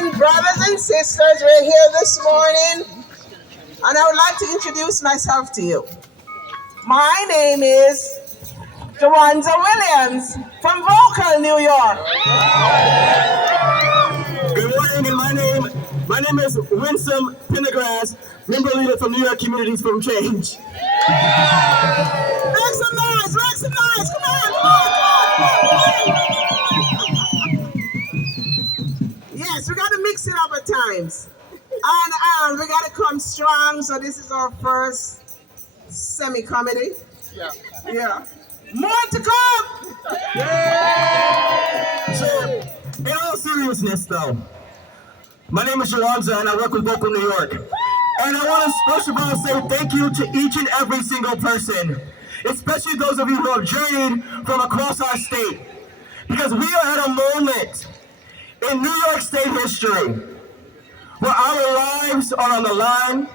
Again, brothers and sisters, we're here this morning, and I would like to introduce myself to you. My name is Jawanza Williams from Vocal, New York. Good morning, and my name is Winsome Pendergrass, member leader from New York Communities for Change. Make some noise, come on. Yes, we got to mix it up at times. And we got to come strong, so this is our first semi-comedy. Yeah. More to come! So, in all seriousness though, my name is Jawanza and I work with Vocal New York. And I want to first of all say thank you to each and every single person, especially those of you who have journeyed from across our state. Because we are at a moment in New York State history where our lives are on the line,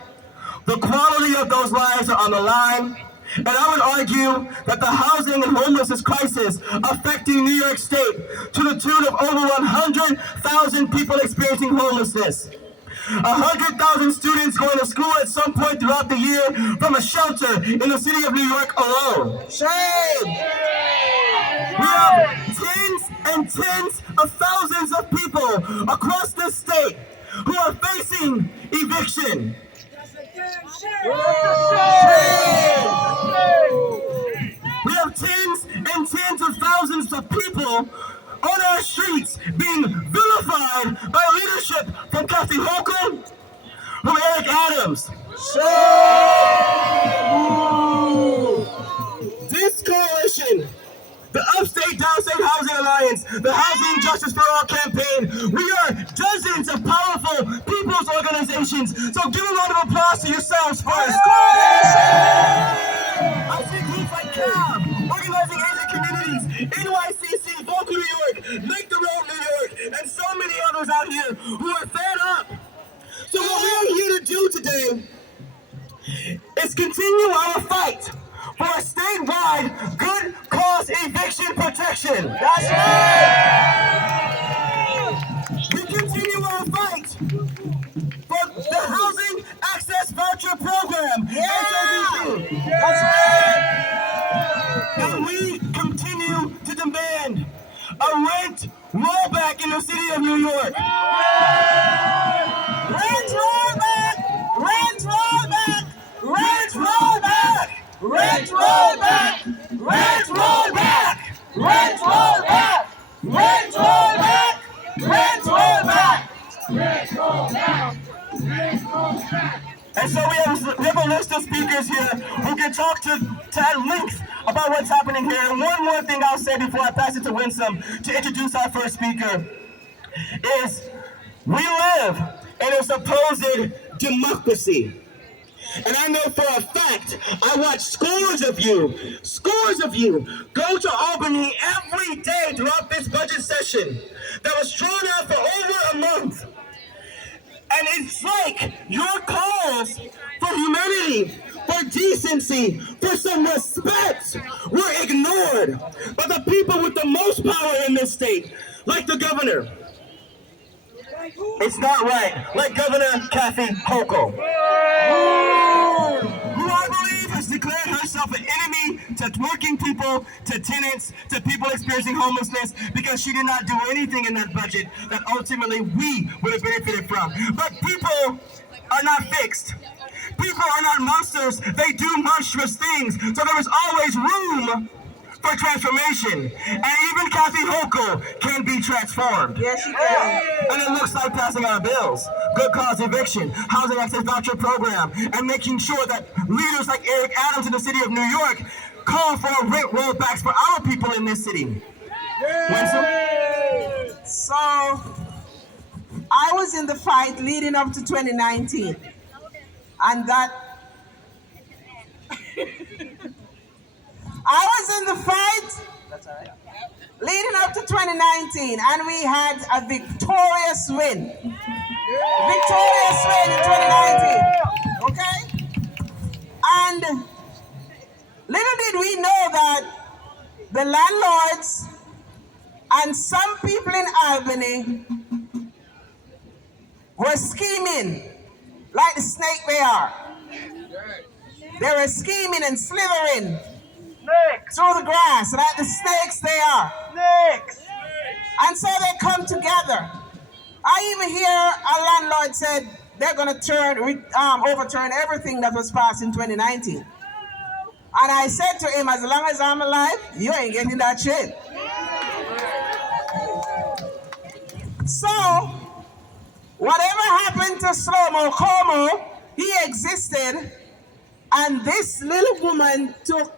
the quality of those lives are on the line, and I would argue that the housing and homelessness crisis affecting New York State to the tune of over 100,000 people experiencing homelessness. 100,000 students going to school at some point throughout the year from a shelter in the city of New York alone. Shame! We have tens and tens of thousands of people across this state who are facing eviction. We have tens and tens of thousands of people on our streets being vilified by leadership from Kathy Hochul, from Eric Adams. This coalition, the Upstate Downstate Housing Alliance, the Housing Justice for All campaign, we are dozens of powerful people's organizations. So give a round of applause to yourselves first. I see groups like CAB, Organizing Asian Communities, NYCC, Vocal New York, Make the Road New York, and so many others out here who are fed up. So what we are here to do today is continue our fight for a statewide good cause eviction protection. That's right! We continue our fight for the Housing Access Voucher Program. HAVP. That's right! And we continue to demand a rent rollback in the city of New York. Rent rollback! Rent rollback! Rent rollback! Rent rollback! Rent rollback! Rent rollback! Rent rollback! Rent rollback! Rent rollback! Rent rollback! And so we have a list of speakers here who can talk to at length about what's happening here. And one more thing I'll say before I pass it to Winsome to introduce our first speaker is we live in a supposed democracy. And I know for a fact, I watch scores of you go to Albany every day throughout this budget session that was drawn out for over a month. And it's like your calls for humanity, for decency, for some respect were ignored by the people with the most power in this state, like the governor. It's not right, like Governor Kathy Hochul, who I believe has declared herself an enemy to working people, to tenants, to people experiencing homelessness, because she did not do anything in that budget that ultimately we would have benefited from. But people are not fixed. People are not monsters. They do monstrous things. So there is always room for transformation. And even Kathy Hochul can be transformed. Yes, she can. And it looks like passing our bills, good cause eviction, housing access voucher program, and making sure that leaders like Eric Adams in the city of New York call for rent rollbacks for our people in this city. Winsome? So, I was in the fight leading up to 2019. And that... I was in the fight leading up to 2019, and we had a victorious win. Victorious win in 2019. Okay? And little did we know that the landlords and some people in Albany were scheming like the snake they are. They were scheming and slithering through the grass like the snakes they are. And so they come together. I even hear a landlord said they're going to overturn everything that was passed in 2019. And I said to him, as long as I'm alive, you ain't getting that shit. So, whatever happened to Slomo Como, he existed, and this little woman took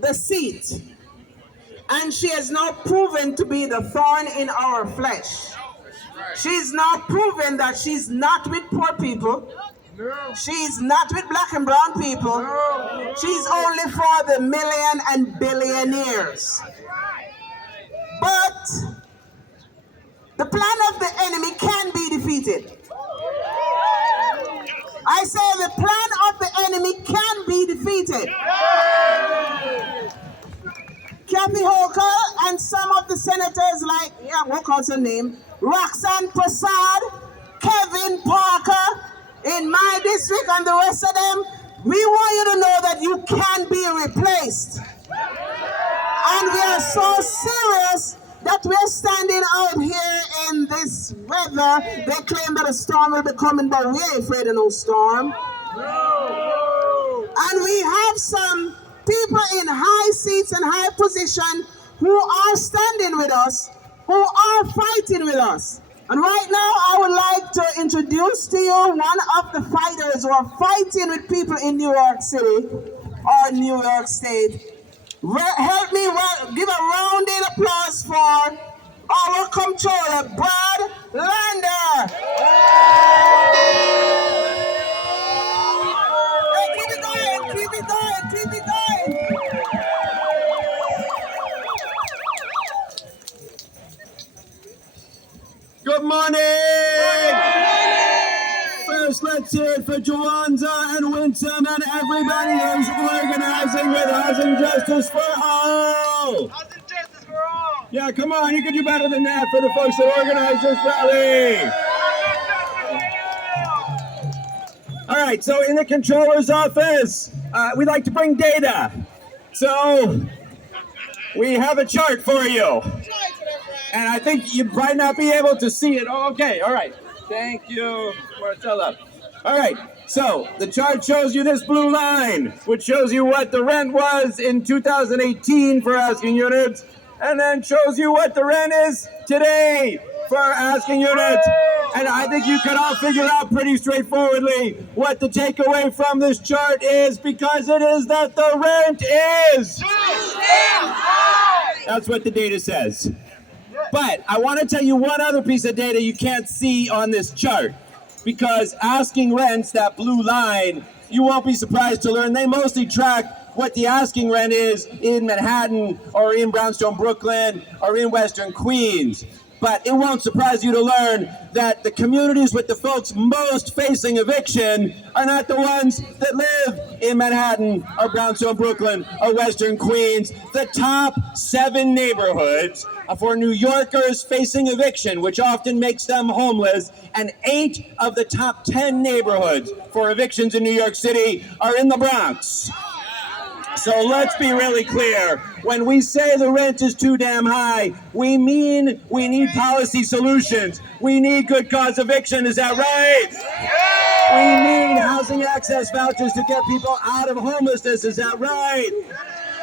the seat. And she has now proven to be the thorn in our flesh. She's now proven that she's not with poor people. She's not with black and brown people. She's only for the million and billionaires. But the plan of the enemy can be defeated. I say the plan of the enemy can be defeated. Kathy Hochul and some of the senators like, what's her name? Roxanne Prasad, Kevin Parker, in my district and the rest of them, we want you to know that you can be replaced. And we are so serious that we're standing out here in this weather. They claim that a storm will be coming, but we ain't afraid of no storm. And we have some people in high seats and high position who are standing with us, who are fighting with us. And right now, I would like to introduce to you one of the fighters who are fighting with people in New York City or New York State. Help me give a round of applause for our comptroller, Brad Lander. Hey, keep it going, keep it going, keep it going. Good morning! First, let's hear it for Joanza and Winsome and everybody who's organizing with Housing Justice for All! Housing Justice for All! Yeah, come on, you can do better than that for the folks that organize this rally! All right, so in the controller's office, we like to bring data. So, we have a chart for you. And I think you might not be able to see it. Oh, okay, all right. Thank you, Marcella. All right, so the chart shows you this blue line, which shows you what the rent was in 2018 for asking units, and then shows you what the rent is today for asking units. And I think you can all figure out pretty straightforwardly what the takeaway from this chart is, because it is that the rent is too damn high. That's what the data says. But I want to tell you one other piece of data you can't see on this chart, because asking rents, that blue line, you won't be surprised to learn they mostly track what the asking rent is in Manhattan or in Brownstone, Brooklyn, or in Western Queens. But it won't surprise you to learn that the communities with the folks most facing eviction are not the ones that live in Manhattan or Brownstone, Brooklyn, or Western Queens. The top 7 neighborhoods for New Yorkers facing eviction, which often makes them homeless, and 8 of the top 10 neighborhoods for evictions in New York City are in the Bronx. So let's be really clear. When we say the rent is too damn high, we mean we need policy solutions. We need good cause eviction, is that right? We need housing access vouchers to get people out of homelessness, is that right?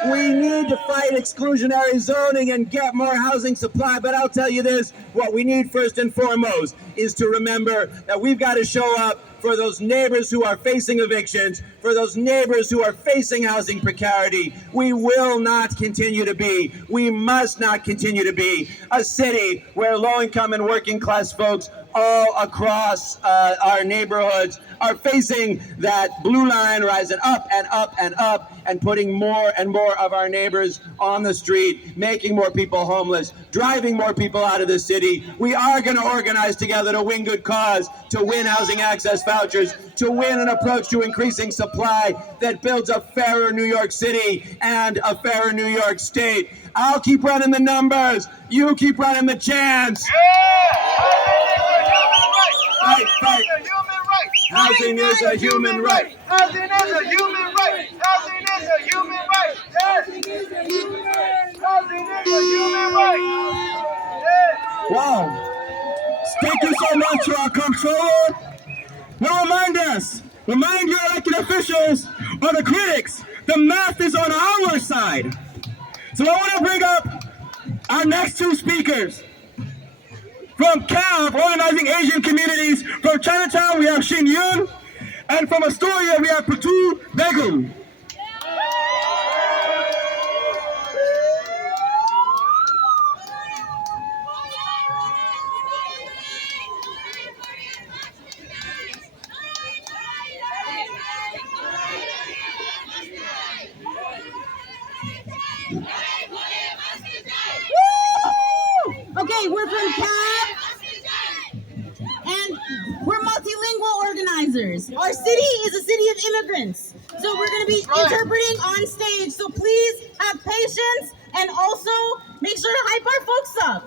We need to fight exclusionary zoning and get more housing supply, but I'll tell you this, what we need first and foremost is to remember that we've got to show up for those neighbors who are facing evictions, for those neighbors who are facing housing precarity. We will not continue to be, we must not continue to be a city where low-income and working-class folks all across our neighborhoods are facing that blue line rising up and up and up and putting more and more of our neighbors on the street, making more people homeless, driving more people out of the city. We are going to organize together to win good cause, to win housing access vouchers, to win an approach to increasing supply that builds a fairer New York City and a fairer New York State. I'll keep running the numbers. You keep running the chants. Right. Housing is a human right. Housing is a human right. Housing is a human right. Yes. Housing is a human right. Yes. Wow. Thank you so much to our comptroller. Now remind your elected officials or the critics, the math is on our side. So I want to bring up our next two speakers. From CAV, Organizing Asian Communities, from Chinatown we have Shin Yun, and from Astoria we have Patu Begum. Okay, we're from CAB, and we're multilingual organizers. Our city is a city of immigrants, so we're going to be interpreting on stage. So please have patience, and also make sure to hype our folks up.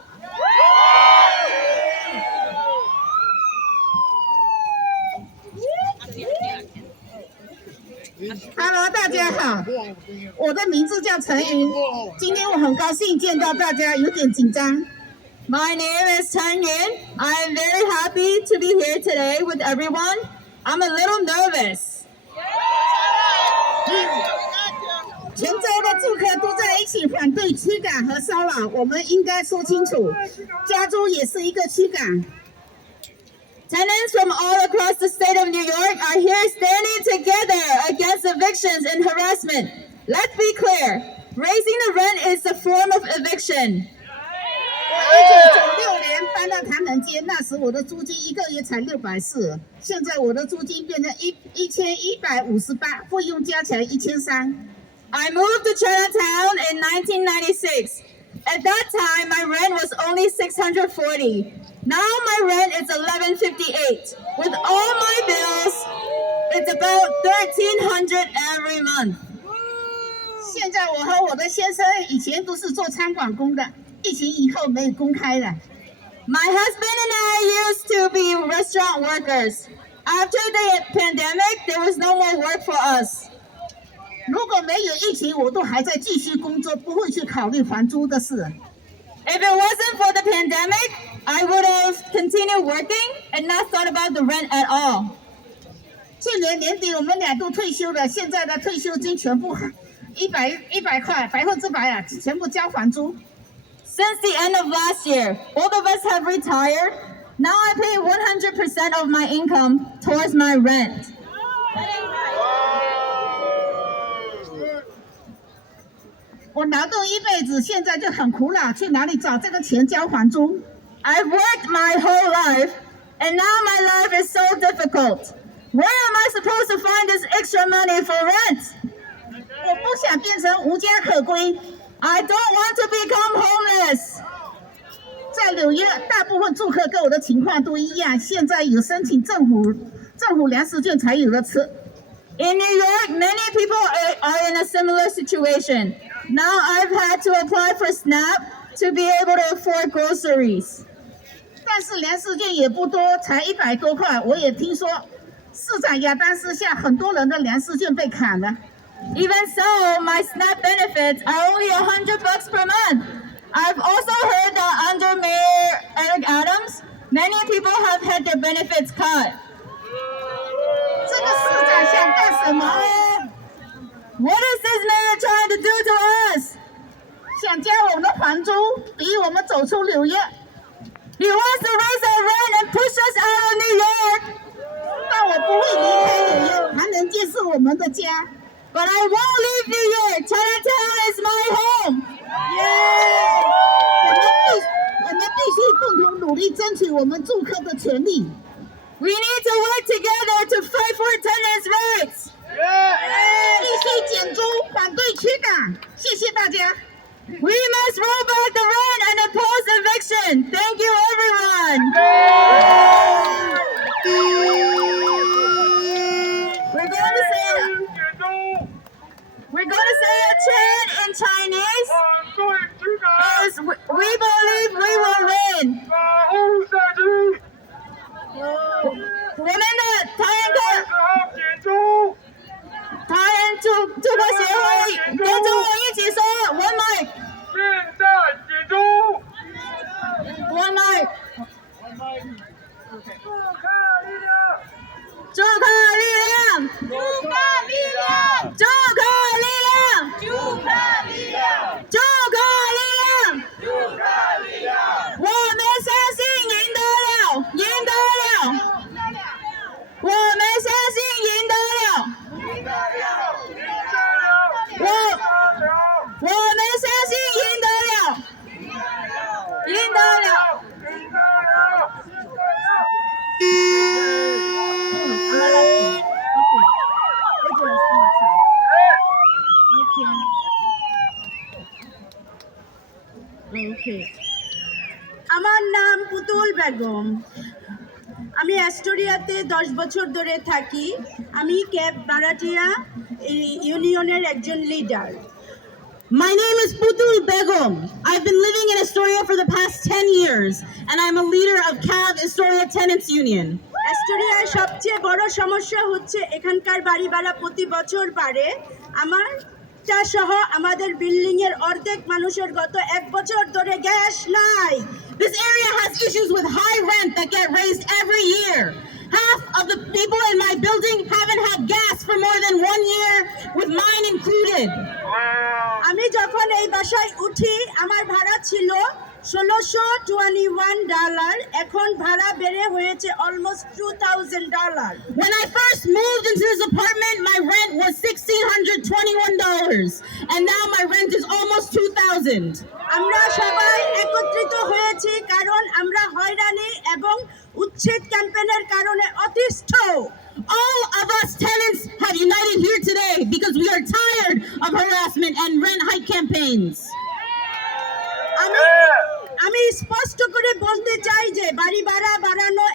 Hello， 大家好，我的名字叫陈云。今天我很高兴见到大家，有点紧张。My name is Chen Yun. I am very happy to be here today with everyone. I'm a little nervous. 全州的住客都在一起反对驱赶和骚扰，我们应该说清楚。加州也是一个驱赶。Tenants from all across the state of New York are here standing together against evictions and harassment. Let's be clear, raising the rent is a form of eviction. 1996年搬到唐人街，那时我的租金一个月才640，现在我的租金变成1158，费用加起来1300。I moved to Chinatown in 1996. At that time, my rent was only $640. Now my rent is $1158. With all my bills, it's about $1,300 every month. 现在我和我的先生以前都是做餐馆工的，疫情以后没有公开了。My husband and I used to be restaurant workers. After the pandemic, there was no more work for us. 如果没有疫情，我都还在继续工作，不会去考虑还租的事。If it wasn't for the pandemic, I would have continued working and not thought about the rent at all. 去年年底我们俩都退休了，现在的退休金全部100块100%啊，全部交还租。Since the end of last year, both of us have retired. Now I pay 100% of my income towards my rent. 我劳动一辈子，现在就很苦恼，去哪里找这个钱交还租？ I've worked my whole life, and now my life is so difficult. Where am I supposed to find this extra money for rent? 我不想变成无家可归。I don't want to become homeless. 在纽约，大部分住客跟我的情况都一样，现在有申请政府粮食券才有的吃。In New York, many people are in a similar situation. Now I've had to apply for SNAP to be able to afford groceries. 但是粮食券也不多，才100多块。我也听说市长亚当斯下很多人的粮食券被砍了。Even so, my SNAP benefits are only $100 per month. I've also heard that under Mayor Eric Adams, many people have had their benefits cut. 这个市长想干什么？ What is this mayor trying to do to us? 想加我们的房租，逼我们走出纽约。He wants to raise our rent and push us out of New York. 但我不会离开纽约，唐人街是我们的家。But I won't leave New York. Chinatown is my home. 我们必须共同努力争取我们住客的权利。We need to work together to fight for tenants' rights. 必须减租，反对驱赶。谢谢大家。We must roll back the rent and oppose eviction. Thank you, everyone. We're going to say a chant in Chinese. As we believe we will win. 我们的台湾这个协会跟着我一起说 ，One mic， 现在起租。 One mic， 助客力量，助客力量，助客力量，助客力量，助客力量，助客力量，助客力量。我们相信赢得了，赢得了，我们相信赢得了，我们相信赢得了，赢得了。আমার নাম পুতুল বেগম। আমি অ্যাস্টোরিয়াতে 10 বছর ধরে থাকি। আমি cab ভাড়াটিয়া ইউনিয়নের একজন leader. My name is Putul Begum. I've been living in Astoria for the past 10 years, and I'm a leader of CAB Astoria Tenants Union. অ্যাস্টোরিয়ার সবচেয়ে বড় সমস্যা হচ্ছে এখানকার বাড়ি ভাড়া প্রতি বছর বাড়ে। আমারটা সহ আমাদের বিল্ডিং এর অর্ধেক মানুষের গত 1 বছর ধরে গ্যাস নাই। This area has issues with high rent that get raised every year. Half of the people in my building haven't had gas for more than 1 year, with mine included. আমি যখন এই বাসায় উঠি আমার ভাড়া ছিল $1,621, এখন ভাড়া বেড়ে হয়েছে almost $2,000. When I first moved into this apartment, my rent was $1,621, and now my rent is almost $2,000. আমরা সবাই একত্রিত হয়েছি কারণ আমরা হয়রানি এবং উচ্ছেদ ক্যাম্পেইনের কারণে অতিষ্ঠ। All of us tenants have united here today because we are tired of harassment and rent hike campaigns. আমি স্পষ্ট করে বলতে চাই যে বাড়ি ভাড়া বাড়ানো